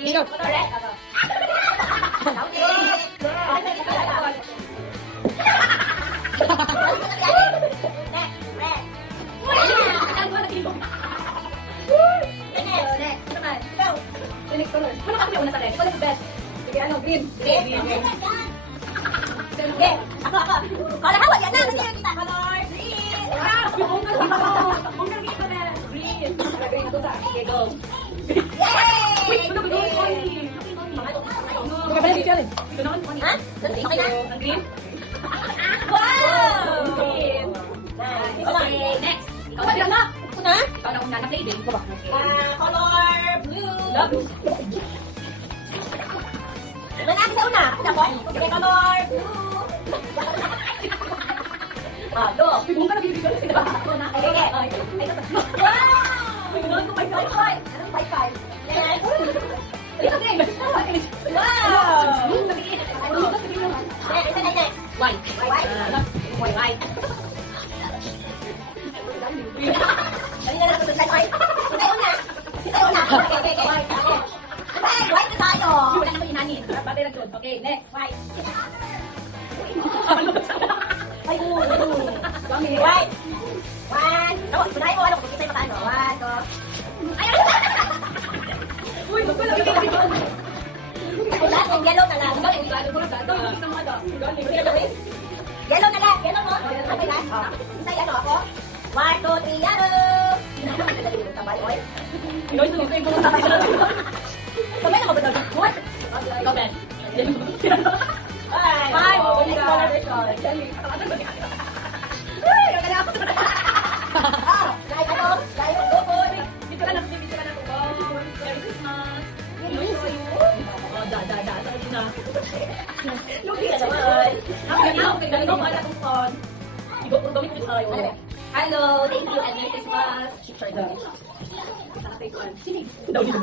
Dito. Correct. Green. Sige, ako. Color hawa, yan na. Sige, kita. Color green. Green. Green ito sa. Okay, go. Yay! Baka pala di challenge. Ha? Okay na? Ang green. Wow! Green. Okay, next. Ikaw ba na? Ito na? Ikaw na una na play din. Ikaw ba? Color blue. Love. Wala na sa una. Ito po. Okay, color blue. Go. Bigong ka na bibigyan kasi diba? Ako na. Okay, wow! Bigong ko may Five. Anong five? Next. Ayun, okay. Wow! Ano ba sabihin naman? Next, next. White. White. White. Dali na natin sa white. Ito una. Ito una. Okay. White na tayo. Wala naman inanin. Batay lang doon. Okay, next. White. Ay, White. One. Tunahin mo, kung kita yung makaano. One, two. Ayun! Uy, magpala. Last, yung yellow na lang. Yellow na lang. Yellow mo. Okay, last. Isa yellow ako. One, two, three, yellow. Sabay, oy. Sabay na ko ba daw? What? Ikaw, Ben. Bye. Next color version. Like ano? Like bukod. Dito ka na, dito ka na po. Merry Christmas. Sabi na. Lugi ka naman. Okay, ganito pa na itong phone. Gawin ko sa'yo. Hello, thank you, and Merry Christmas. Sorry, daw. Daw, di ba?